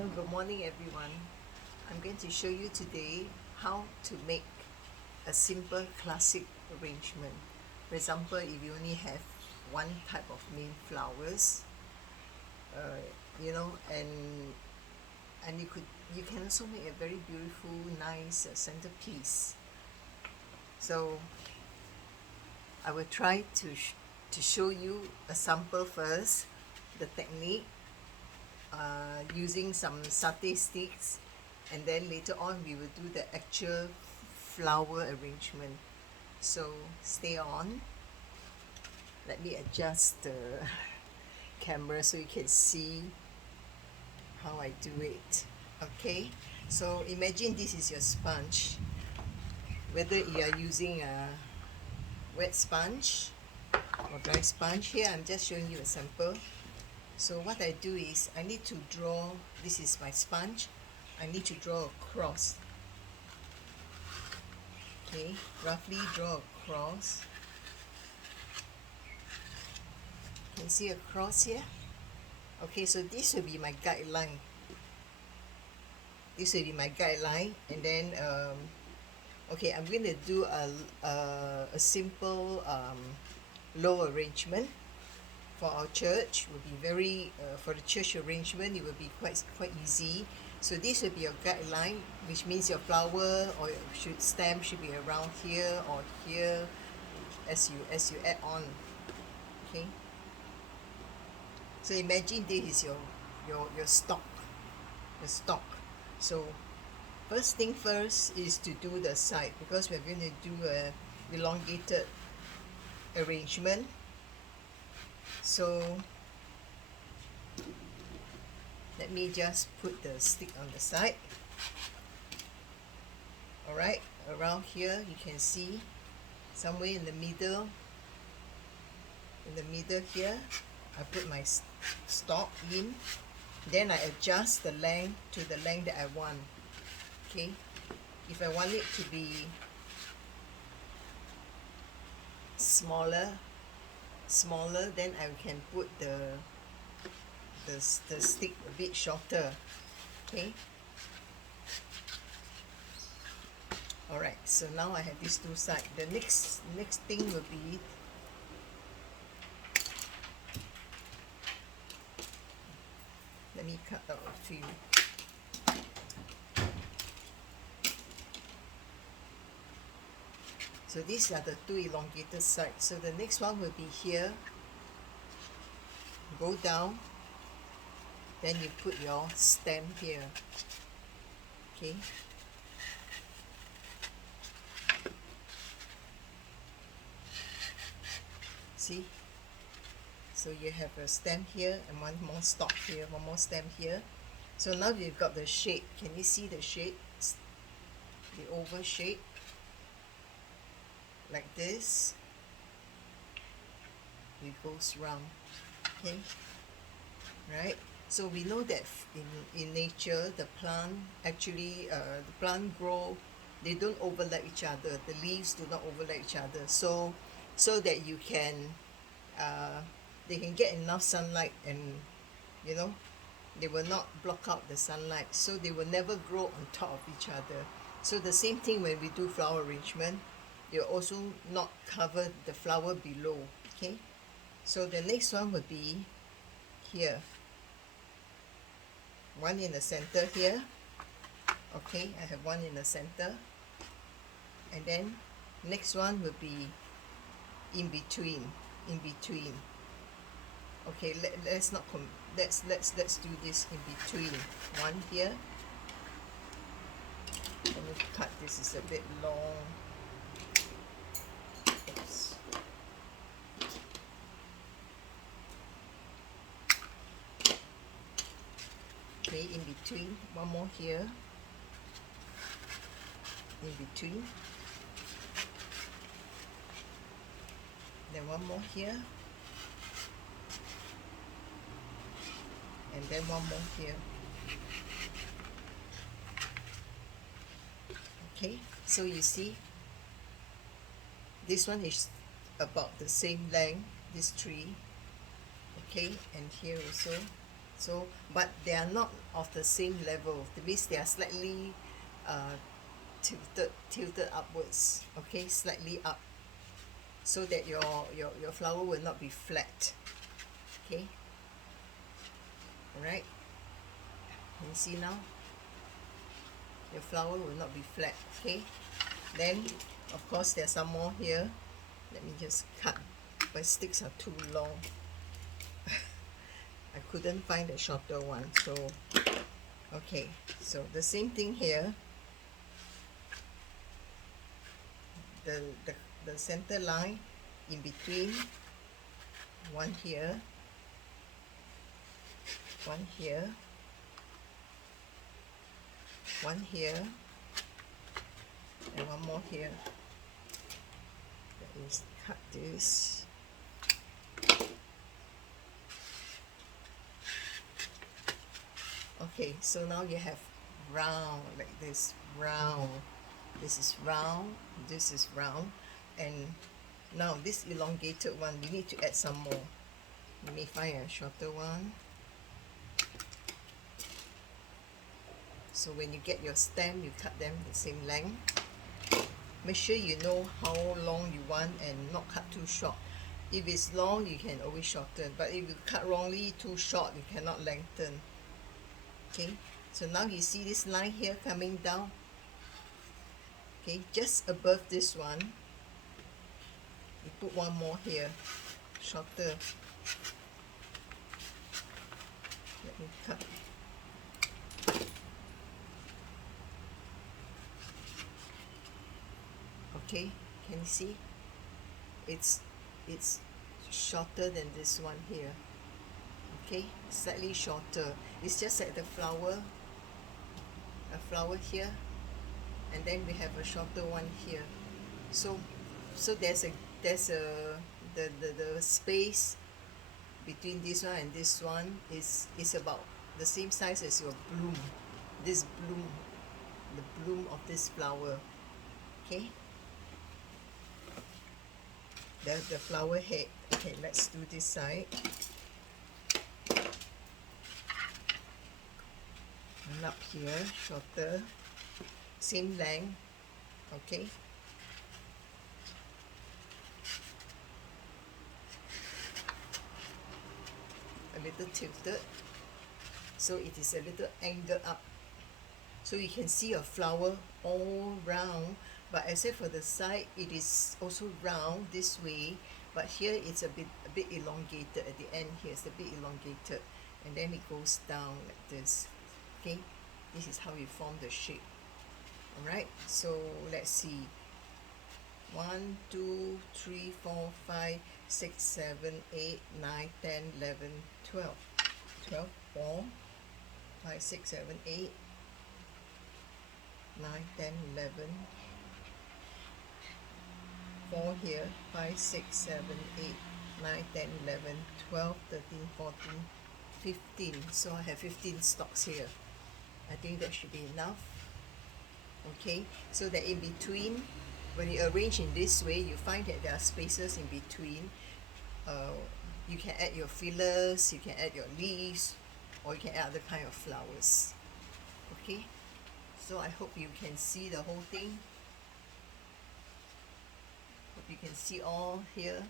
Hello, good morning everyone. I'm going to show you today how to make a simple classic arrangement. For example, if you only have one type of main flowers, uh, and you can also make a very beautiful, nice centerpiece. So I will try to show you a sample first, the technique, using some satay sticks, and then later on we will do the actual flower arrangement. So stay on. Let me adjust the camera so you can see how I do it. Okay, so imagine this is your sponge, whether you are using a wet sponge or dry sponge. Here I'm just showing you a sample. So what I do is I need to draw, this is my sponge, I need to draw a cross. Okay, roughly draw a cross. Can you see a cross here? Okay, so this will be my guideline. This will be my guideline, and then okay, I'm going to do a simple low arrangement for our church. Will be very for the church arrangement. It will be quite easy. So this will be your guideline, which means your flower or stem should be around here or here as you add on. Okay. So imagine this is your stock, the stock. So first thing first is to do the side, because we're going to do a elongated arrangement. So let me just put the stick on the side. Alright, around here you can see somewhere in the middle here, I put my stalk in. Then I adjust the length to the length that I want. Okay, if I want it to be smaller, then I can put the stick a bit shorter. Okay. Alright, so now I have these two sides. The next thing will be, let me cut out a few. So these are the two elongated sides. So the next one will be here. Go down, then you put your stem here. Okay. See? So you have a stem here and one more stalk here, one more stem here. So now you've got the shape. Can you see the shape? The oval shape. Like this. It goes round. Okay? Right? So we know that in nature, the plant actually, the plant grow, they don't overlap each other. The leaves do not overlap each other. So that you can, they can get enough sunlight, and they will not block out the sunlight. So they will never grow on top of each other. So the same thing when we do flower arrangement, they will also not cover the flower below. Okay. So the next one would be here. One in the center here. Okay, I have one in the center. And then next one will be in between. Okay, let's do this in between. One here. Let me cut, this is a bit long. Oops. Okay, in between, one more here. In between. Then one more here. And then one more here. Okay, so you see, this one is about the same length, this tree. Okay, and here also So but they are not of the same level. That means they are slightly uh, tilted upwards, okay, slightly up, so that your flower will not be flat. Okay, alright, can you see now? Your flower will not be flat. Okay, then of course there's some more here. Let me just cut. My sticks are too long. I couldn't find a shorter one, so okay, so the same thing here. the, the, the center line in between, one here, one here, one here, and one more here. Let me cut this. Okay, so now you have round like this, round. This is round, this is round, and now this elongated one, we need to add some more. You may find a shorter one. So when you get your stem, you cut them the same length. Make sure you know how long you want and not cut too short. If it's long, you can always shorten, but if you cut wrongly, too short, you cannot lengthen. Okay, so now you see this line here coming down. Okay, just above this one, you put one more here, shorter. Let me cut. Okay, can you see? It's shorter than this one here. Okay, slightly shorter. It's just like the flower, a flower here, and then we have a shorter one here. So there's a the space between this one and this one is about the same size as your bloom. This bloom, the bloom of this flower. Okay, the flower head. Okay, let's do this side. And up here, shorter, same length. Okay, a little tilted, so it is a little angled up, so you can see a flower all round, but except for the side, it is also round this way, but here it's a bit elongated at the end. Here it's a bit elongated, and then it goes down like this. Okay, this is how you form the shape. Alright, so let's see. 1, 2, 3, 4, 5, 6, 7, 8, 9, 10, 11, 12. 12, 4, 5, 6, 7, 8, 9, 10, 11. 4 here, 5, 6, 7, 8, 9, 10, 11, 12, 13, 14, 15. So I have 15 stalks here. I think that should be enough. Okay, so that in between, when you arrange in this way, you find that there are spaces in between. You can add your fillers, you can add your leaves, or you can add other kind of flowers. Okay, so I hope you can see the whole thing. Hope you can see all here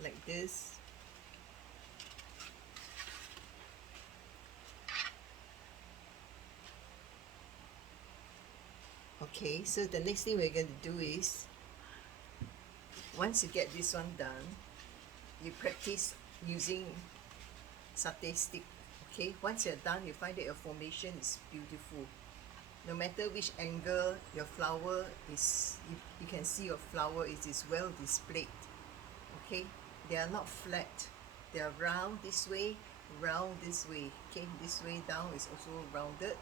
like this. Okay, so the next thing we're going to do is, once you get this one done, you practice using satay stick. Okay, once you're done, you find that your formation is beautiful. No matter which angle your flower is, you can see your flower is well displayed. Okay, they are not flat, they are round this way, round this way. Okay, this way down is also rounded,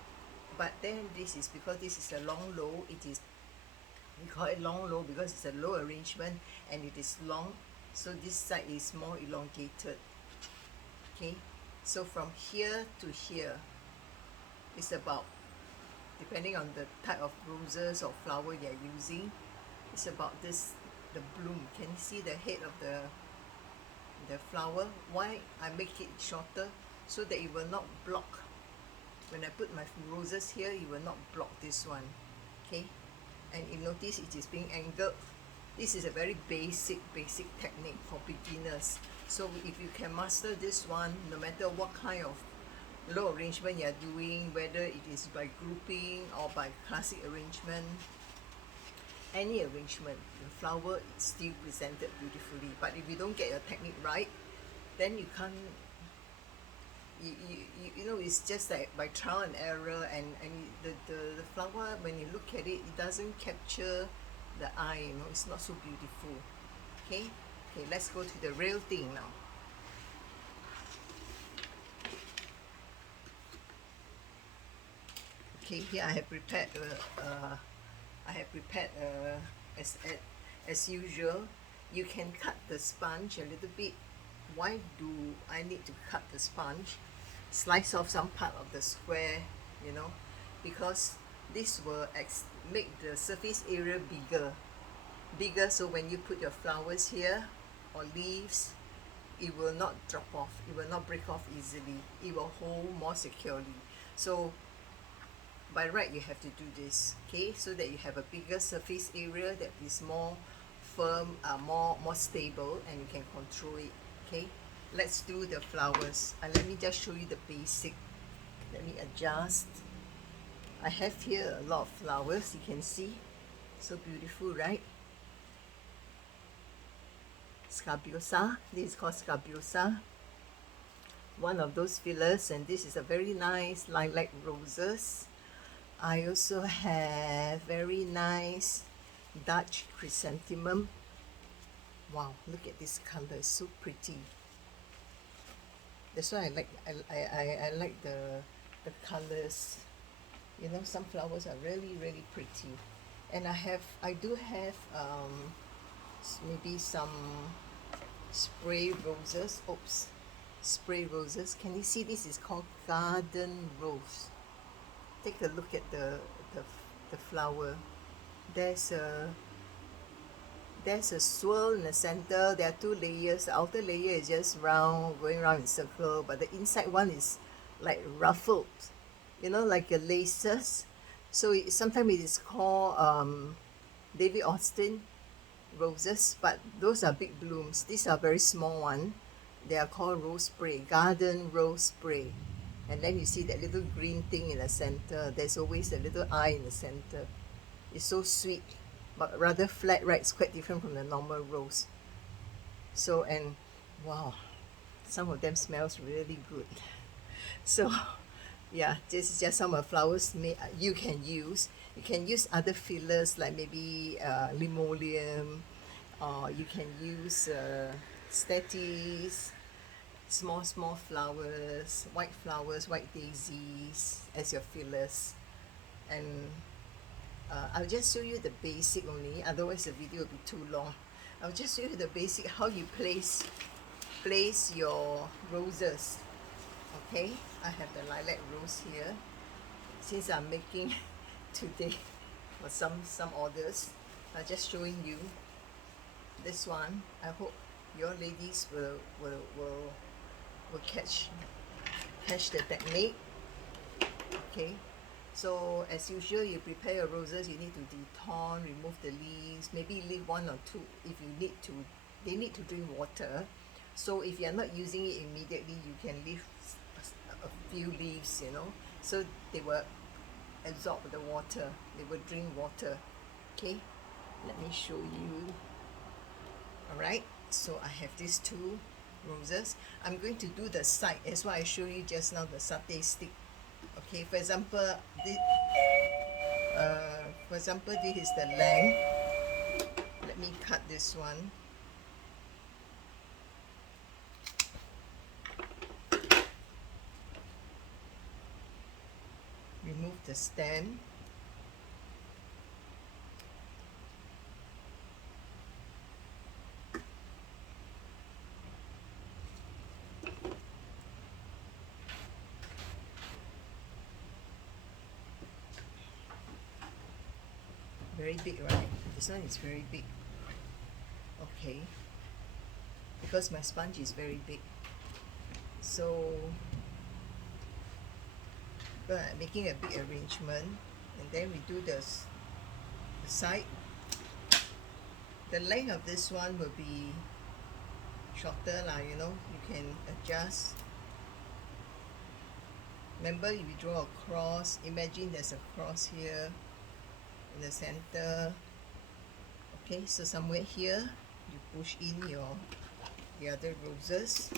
but then this is because this is a long low. It is, we call it long low because it's a low arrangement and it is long, so this side is more elongated. Okay, so from here to here is about, depending on the type of roses or flower you're using, it's about this, the bloom. Can you see the head of the flower? Why I make it shorter? so that it will not block. When I put my roses here, it will not block this one. Okay, and you notice it is being angled. This is a very basic technique for beginners. So if you can master this one, no matter what kind of low arrangement you are doing, whether it is by grouping or by classic arrangement, any arrangement, the flower is still presented beautifully. But if you don't get your technique right, then you can't, you know, it's just like by trial and error, and the flower, when you look at it, it doesn't capture the eye, you know, it's not so beautiful. Okay, okay, let's go to the real thing now. Okay, here I have prepared as usual. You can cut the sponge a little bit. Why do I need to cut the sponge? Slice off some part of the square, you know, because this will make the surface area bigger, so when you put your flowers here or leaves, it will not drop off, it will not break off easily, it will hold more securely. So by right you have to do this, okay, so that you have a bigger surface area that is more firm, more stable, and you can control it. Okay, let's do the flowers. Let me just show you the basic. Let me adjust. I have here a lot of flowers, you can see, so beautiful, right? Scabious, this is called Scabious, one of those fillers, and this is a very nice lilac roses. I also have very nice Dutch chrysanthemum. Wow, look at this color, it's so pretty. That's why I like the colors. You know, some flowers are really pretty. And I do have maybe some spray roses. Oops, spray roses. Can you see, this is called garden rose? Take a look at the flower. There's a swirl in the center. There are two layers. The outer layer is just round, going round in circle, but the inside one is like ruffled, you know, like a laces. So sometimes it is called David Austin roses, but those are big blooms. These are very small one. They are called rose spray, garden rose spray. And then you see that little green thing in the center. There's always a little eye in the center. It's so sweet, but rather flat, right? It's quite different from the normal rose. So, and wow, some of them smells really good. So yeah, this is just some of the flowers you can use. You can use other fillers like maybe limoleum, or you can use staties, small flowers, white daisies as your fillers. And I'll just show you the basic only, otherwise the video will be too long. I'll just show you the basic, how you place your roses. Okay, I have the lilac rose here, since I'm making today for some orders. I'm just showing you this one. I hope your ladies will catch the technique. Okay, so as usual, you prepare your roses. You need to detorn, remove the leaves, maybe leave one or two if you need to. They need to drink water, so if you are not using it immediately, you can leave a few leaves, you know, so they will absorb the water, they will drink water. Okay, let me show you. Alright, so I have these two roses. I'm going to do the side as what I showed you just now, the satay stick. Okay, for example, this is the length. Let me cut this one. Remove the stem. Very big, right? This one is very big. Okay, because my sponge is very big. So but I'm making a big arrangement, and then we do the side. The length of this one will be shorter lah, you know, you can adjust. Remember, if you draw a cross, imagine there's a cross here in the center. Okay, so somewhere here you push in the other roses.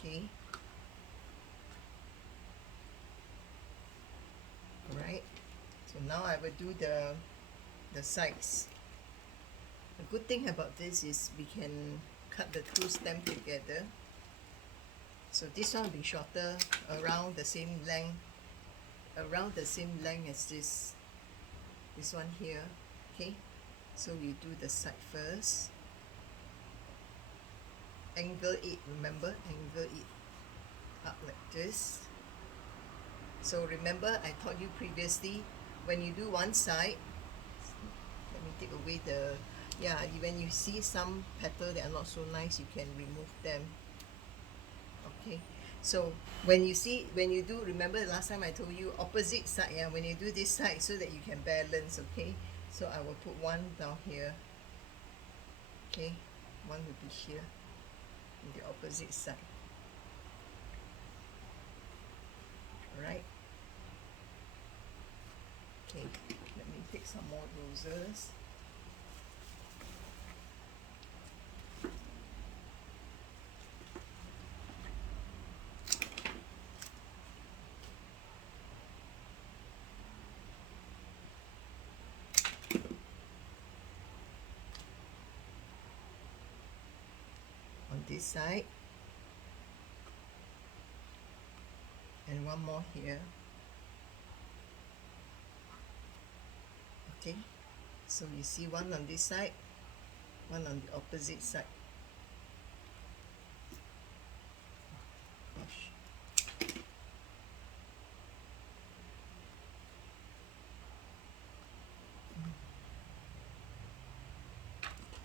Okay, alright, so now I will do the sides. The good thing about this is we can cut the two stems together. So this one will be shorter, around the same length as this one here. Okay, so we do the side first. Angle it, remember, angle it up like this. So remember, I taught you previously, when you do one side, let me take away the, when you see some petal that are not so nice, you can remove them. Okay, so when you do, remember last time I told you opposite side, when you do this side, so that you can balance. Okay, so I will put one down here. Okay, one will be here in the opposite side. Alright, okay, let me take some more roses. On this side, and one more here. Okay, so you see one on this side, one on the opposite side. Gosh.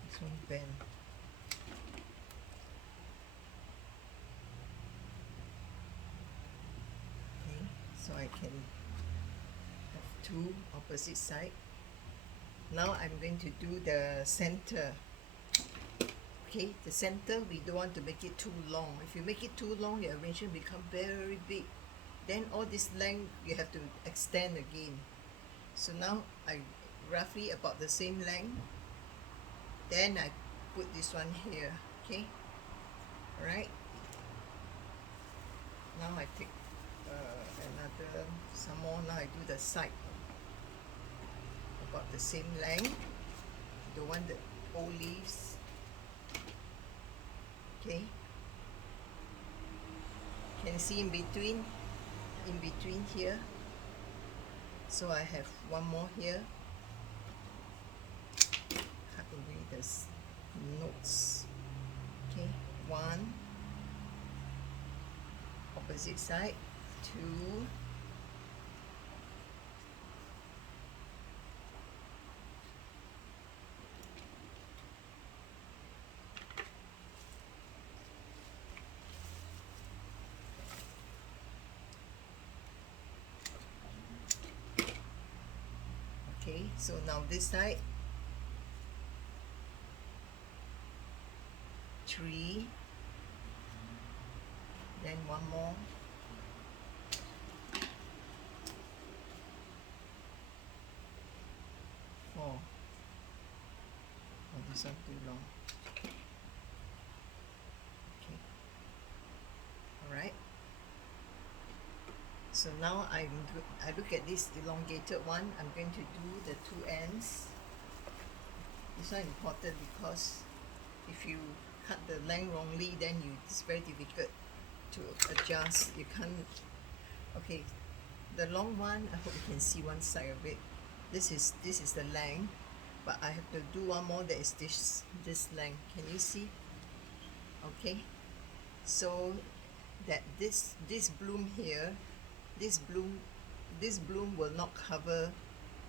This one bend. Okay, so I can have two opposite side. Now I'm going to do the center. Okay, the center, we don't want to make it too long. If you make it too long, your arrangement become very big. Then all this length you have to extend again. So now I roughly about the same length. Then I put this one here. Okay, alright. Now I take another some more. Now I do the side about the same length, the one that old leaves. Okay, can see in between here, so I have one more here. Cut away the notes. Okay, one, opposite side, two, okay, so now this side, three, then one more, four. Oh, this one too long. Okay, alright. So now I look at this elongated one. I'm going to do the two ends. This one important because if you cut the length wrongly, then it's very difficult to adjust. You can't. Okay, the long one, I hope you can see one side of it. This is the length, but I have to do one more that is this length. Can you see? Okay, so that this bloom here, this bloom will not cover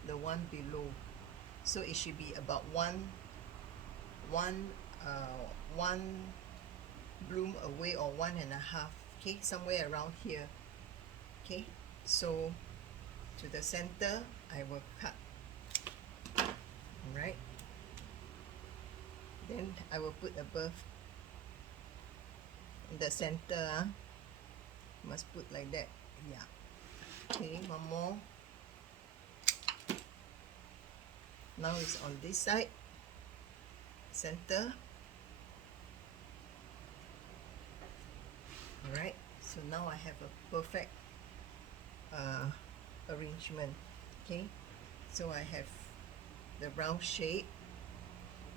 the one below, so it should be about one bloom away, or 1.5, okay, somewhere around here. Okay, so to the center I will cut. Alright, then I will put above in the center. Must put like that. Yeah. Okay, one more. Now it's on this side, center. Alright, so now I have a perfect arrangement. Okay, so I have the round shape,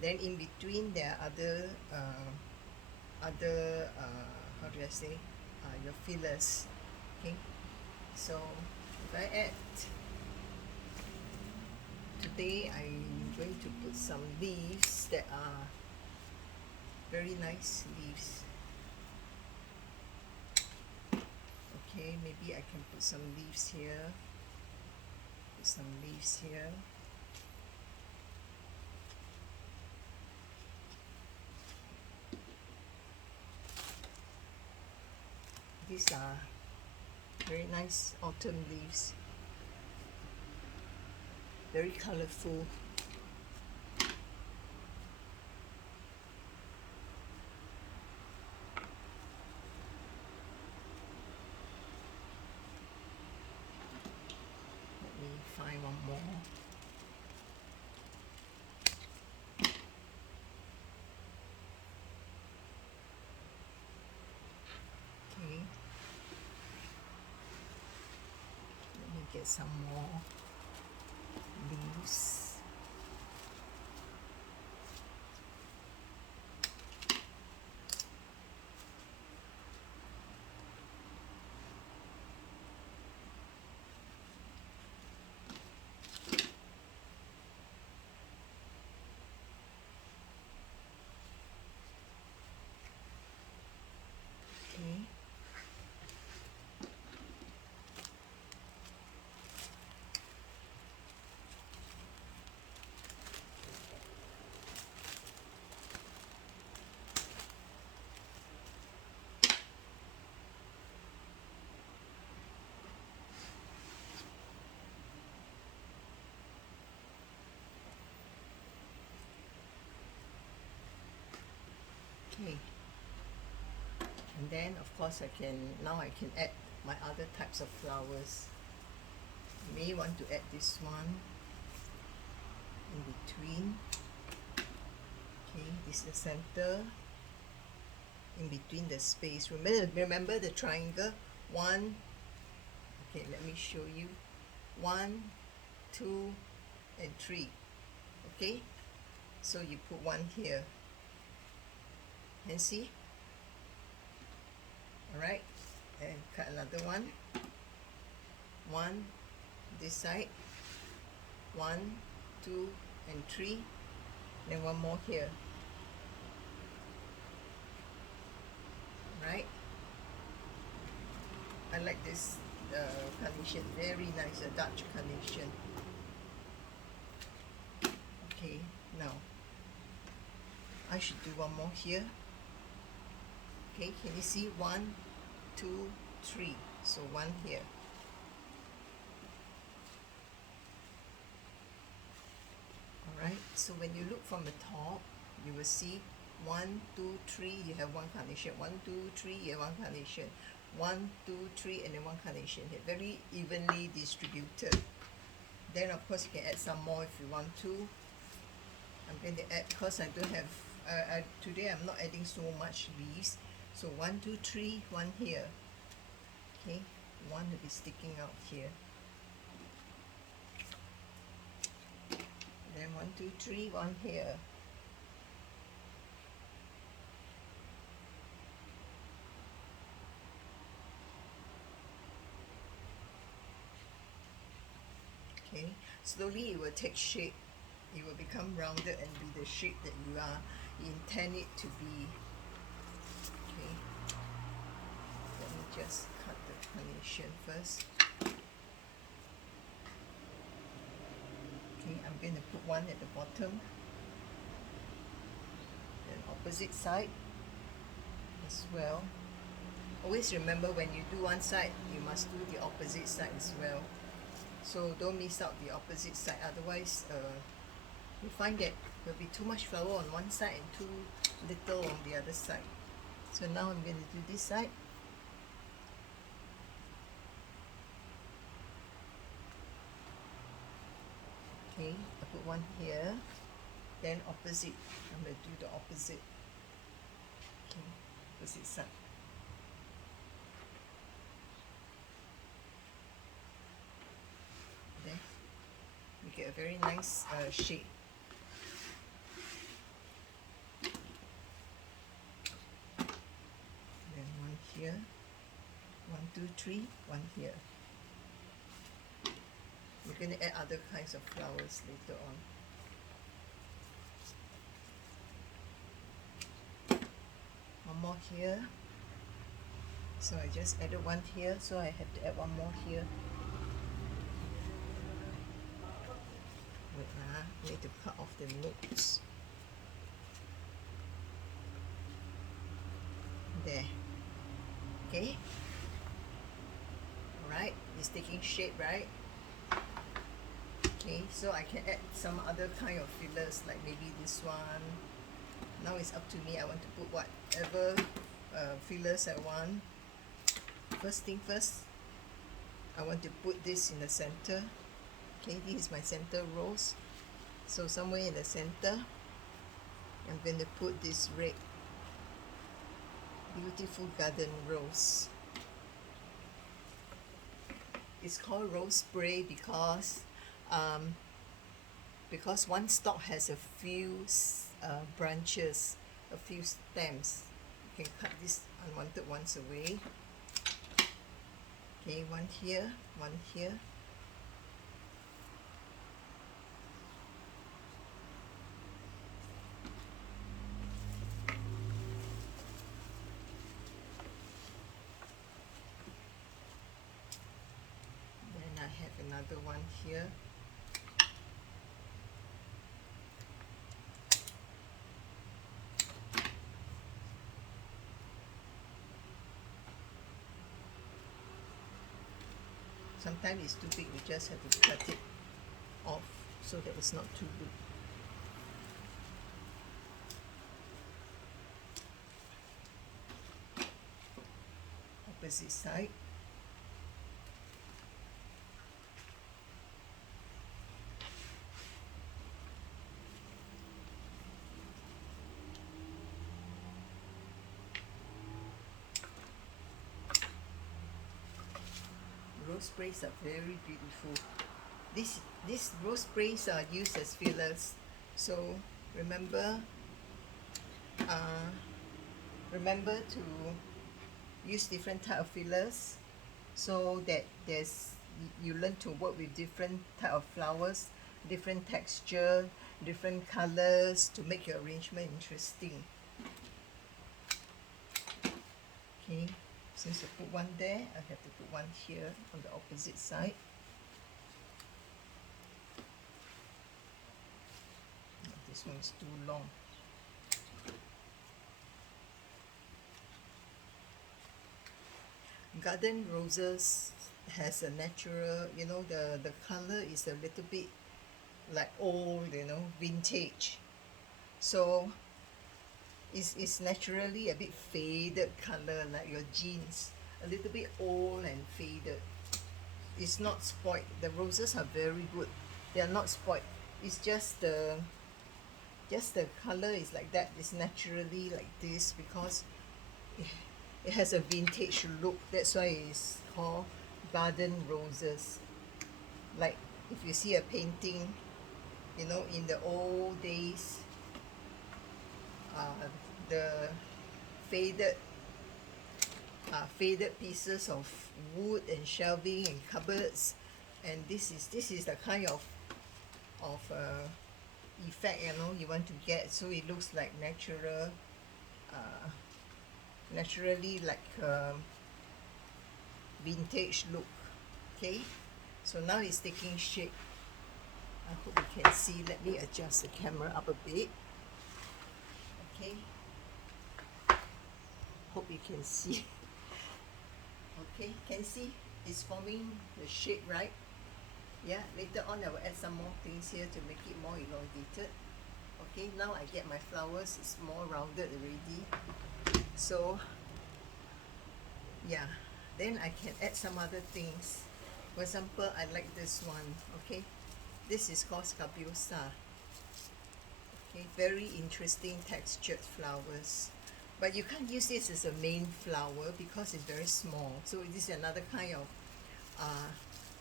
then in between there are other how do I say, your fillers. Okay, so if I add, today I'm going to put some leaves that are very nice leaves. Okay, maybe I can put some leaves here, put some leaves here. These are very nice autumn leaves, very colorful. Let me find one more. Okay, let me get some more leaves. Okay. Okay, and then of course I can add my other types of flowers. You may want to add this one in between. Okay, this is the center, in between the space. Remember the triangle. One, okay, let me show you. 1, 2, and 3. Okay, so you put one here. Can see? Alright, and cut another one. One this side. 1, 2, and 3. Then one more here. Right? I like this carnation, very nice, a Dutch carnation. Okay, now I should do one more here. Okay, can you see? 1, 2, 3. So one here. Alright, so when you look from the top, you will see 1, 2, 3, you have one carnation. 1, 2, 3, you have one carnation. 1, 2, 3, and then one carnation here. Very evenly distributed. Then of course you can add some more if you want to. I'm going to add, because I don't have, today I'm not adding so much leaves. So 1, 2, 3, one here. Okay, one will be sticking out here. Then 1, 2, 3, one here. Okay, slowly it will take shape. It will become rounded and be the shape that you intend it to be. Okay, let me just cut the carnation first. Okay, I'm going to put one at the bottom. Then opposite side, as well. Always remember, when you do one side, you must do the opposite side as well. So don't miss out the opposite side, otherwise you find that there'll be too much flour on one side and too little on the other side. So now I'm going to do this side. Okay, I put one here, then opposite, I'm going to do the opposite. Okay, opposite side. There, we get a very nice shape. Then one here, 1, 2, 3, one here. We're going to add other kinds of flowers later on. One more here. So I just added one here, so I have to add one more here. Wait, I need to cut off the notes. There. Okay. Alright, it's taking shape, right? Okay, so I can add some other kind of fillers, like maybe this one. Now it's up to me. I want to put whatever fillers I want. First thing first, I want to put this in the center. Okay, this is my center rose. So somewhere in the center, I'm going to put this red beautiful garden rose. It's called rose spray because one stalk has a few branches, a few stems. You can cut these unwanted ones away. Okay, one here, one here. Then I have another one here. Sometimes it's too big, we just have to cut it off so that it's not too big. Opposite side. Rose sprays are very beautiful. These rose sprays are used as fillers. So remember to use different type of fillers, so that you learn to work with different type of flowers, different texture, different colors, to make your arrangement interesting. Okay, since I put one there, I have to put one here on the opposite side. This one is too long. Garden roses has a natural, the color is a little bit like old, vintage. So it's naturally a bit faded color, like your jeans, a little bit old and faded. It's not spoiled. The roses are very good. They are not spoiled. It's just the color is like that. It's naturally like this because it has a vintage look. That's why it's called garden roses. Like if you see a painting, in the old days, the faded pieces of wood and shelving and cupboards, and this is the kind of effect you want to get, so it looks like naturally like vintage look. Okay, so now it's taking shape. I hope you can see. Let me adjust the camera up a bit. Okay, hope can see. Okay, can see it's forming the shape, right? Yeah, later on I will add some more things here to make it more elongated. Okay, now I get my flowers, it's more rounded already. So yeah, then I can add some other things. For example, I like this one. Okay, this is called Scabieusa. Okay, very interesting textured flowers, but you can't use this as a main flower because it's very small. So this is another kind of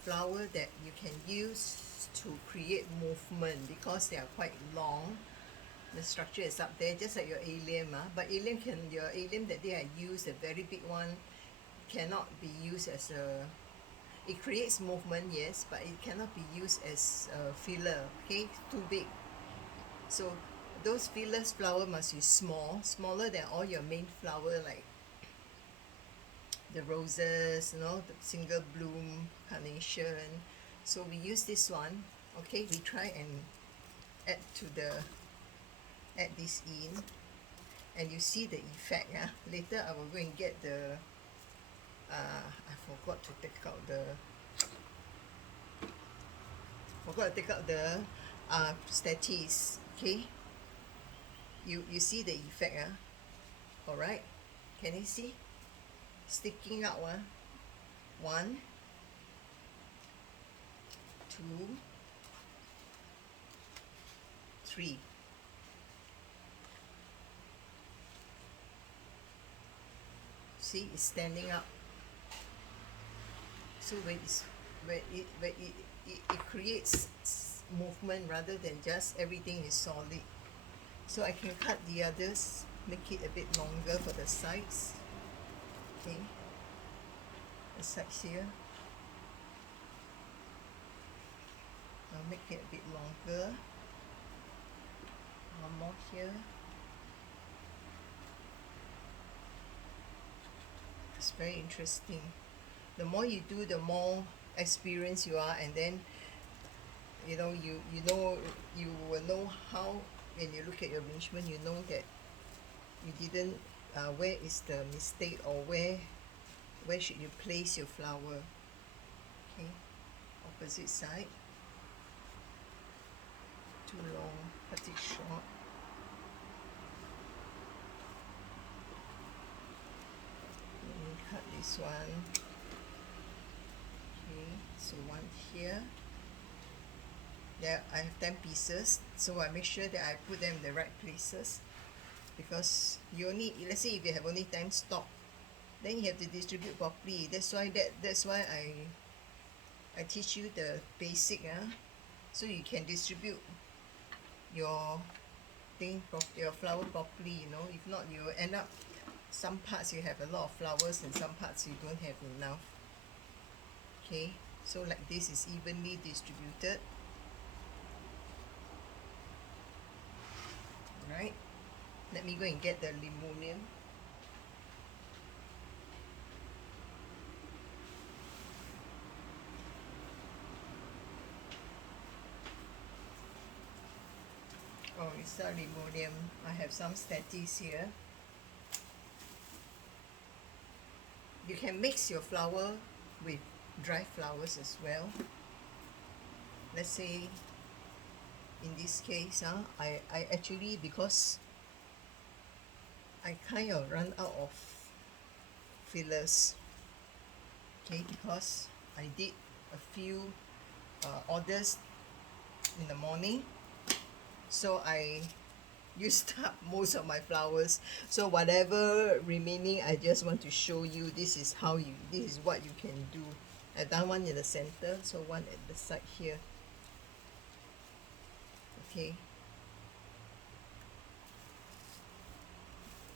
flower that you can use to create movement because they are quite long. The structure is up there just like your allium, but your allium that day I used, a very big one, cannot be used as a, it creates movement, yes, but it cannot be used as a filler. Okay, too big. So those fillers flower must be small, smaller than all your main flower, like the roses, you know, the single bloom carnation. So we use this one. Okay, we try and add this in, and you see the effect. Later I will go and get the I forgot to take out the statice. Okay, you see the effect. All right, can you see sticking out? 1, 2, 3. See, it's standing up. So when it creates movement rather than just everything is solid. So I can cut the others, make it a bit longer for the sides. Okay, the sides here, I'll make it a bit longer. One more here. It's very interesting. The more you do, the more experienced you are, and then you will know how, when you look at your arrangement, you know that you didn't where is the mistake, or where should you place your flower. Okay, opposite side. Too long, cut it short. Let me cut this one. Okay, so one here. There I have 10 pieces, so I make sure that I put them in the right places, because you only, let's say if you have only 10 stock, then you have to distribute properly. That's why I teach you the basic, so you can distribute your your flower properly. If not, you will end up, some parts you have a lot of flowers and some parts you don't have enough. Okay, so like this is evenly distributed. Right, let me go and get the limonium. Oh, it's not limonium. I have some statice here. You can mix your flower with dry flowers as well. Let's say in this case, I actually, because I kind of run out of fillers. Okay, because I did a few orders in the morning, so I used up most of my flowers. So whatever remaining, I just want to show you, this is what you can do. I've done one in the center, so one at the side here. Okay,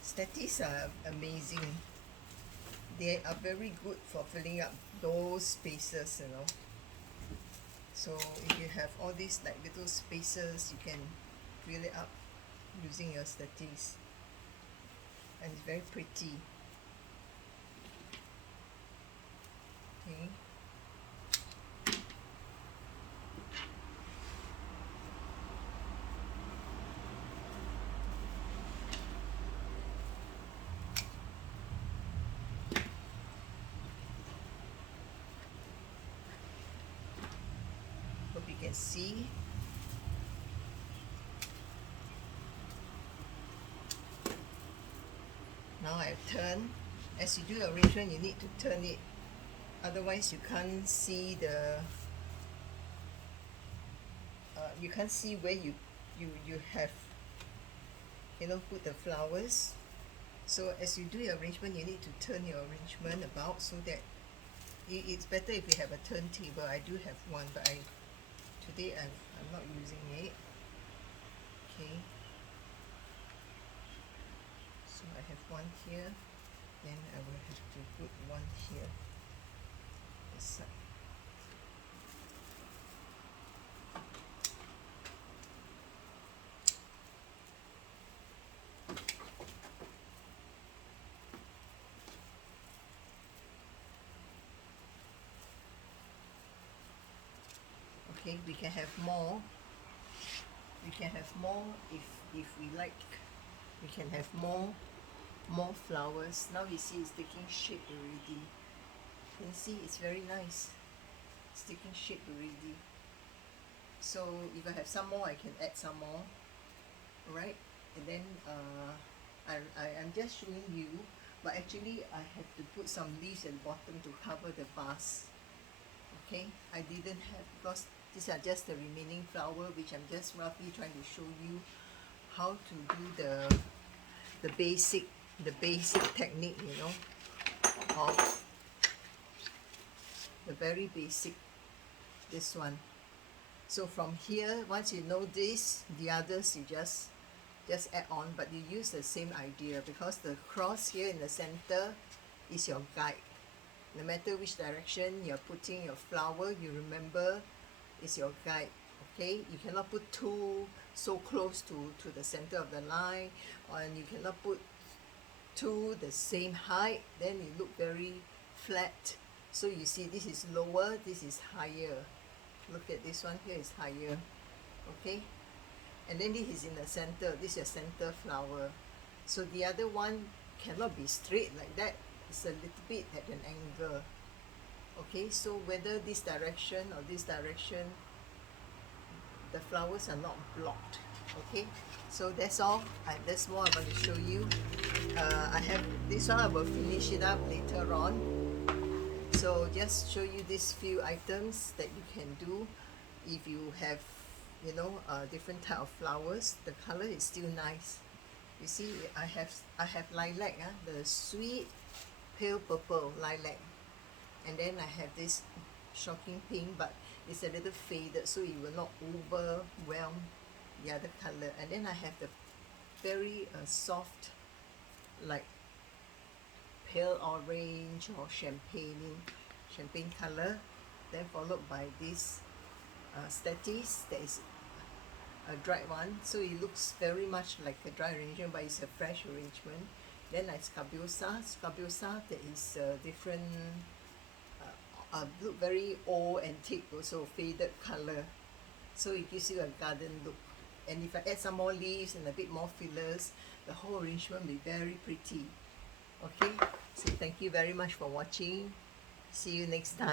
statice are amazing. They are very good for filling up those spaces. So if you have all these like little spaces, you can fill it up using your statice, and it's very pretty. Okay, can see. Now I've turned. As you do your arrangement, you need to turn it, otherwise you can't see the you can't see where you have put the flowers. So as you do your arrangement, you need to turn your arrangement about so that it's better if you have a turntable. I do have one, but today I'm not using it. Okay, so I have one here, then I will have to put one here this side. Okay, we can have more. We can have more if we like. We can have more flowers. Now you see it's taking shape already. You can see it's very nice. It's taking shape already. So if I have some more, I can add some more. Alright, and then I'm just showing you, but actually I have to put some leaves at the bottom to cover the vase. Okay, I didn't have, because these are just the remaining flower, which I'm just roughly trying to show you how to do the basic technique, of the very basic, this one. So from here, once you know this, the others you just add on, but you use the same idea, because the cross here in the center is your guide. No matter which direction you're putting your flower, you remember it's your guide. Okay, you cannot put two so close to the center of the line, and you cannot put two the same height, then it look very flat. So you see, this is lower, this is higher. Look at this one here is higher. Okay, and then this is in the center, this is your center flower. So the other one cannot be straight like that, it's a little bit at an angle. Okay, so whether this direction or this direction, the flowers are not blocked. Okay, so that's all. That's what I'm going to show you. I have this one, I will finish it up later on. So just show you these few items that you can do if you have different type of flowers. The color is still nice. You see, I have lilac, the sweet pale purple lilac, and then I have this shocking pink, but it's a little faded, so it will not overwhelm the other color. And then I have the very soft, like pale orange or champagne color, then followed by this statice that is a dried one, so it looks very much like a dry arrangement, but it's a fresh arrangement. Then like scabious that is different, look very old, antique, also faded color, so it gives you a garden look. And if I add some more leaves and a bit more fillers, the whole arrangement will be very pretty. Okay, so thank you very much for watching. See you next time.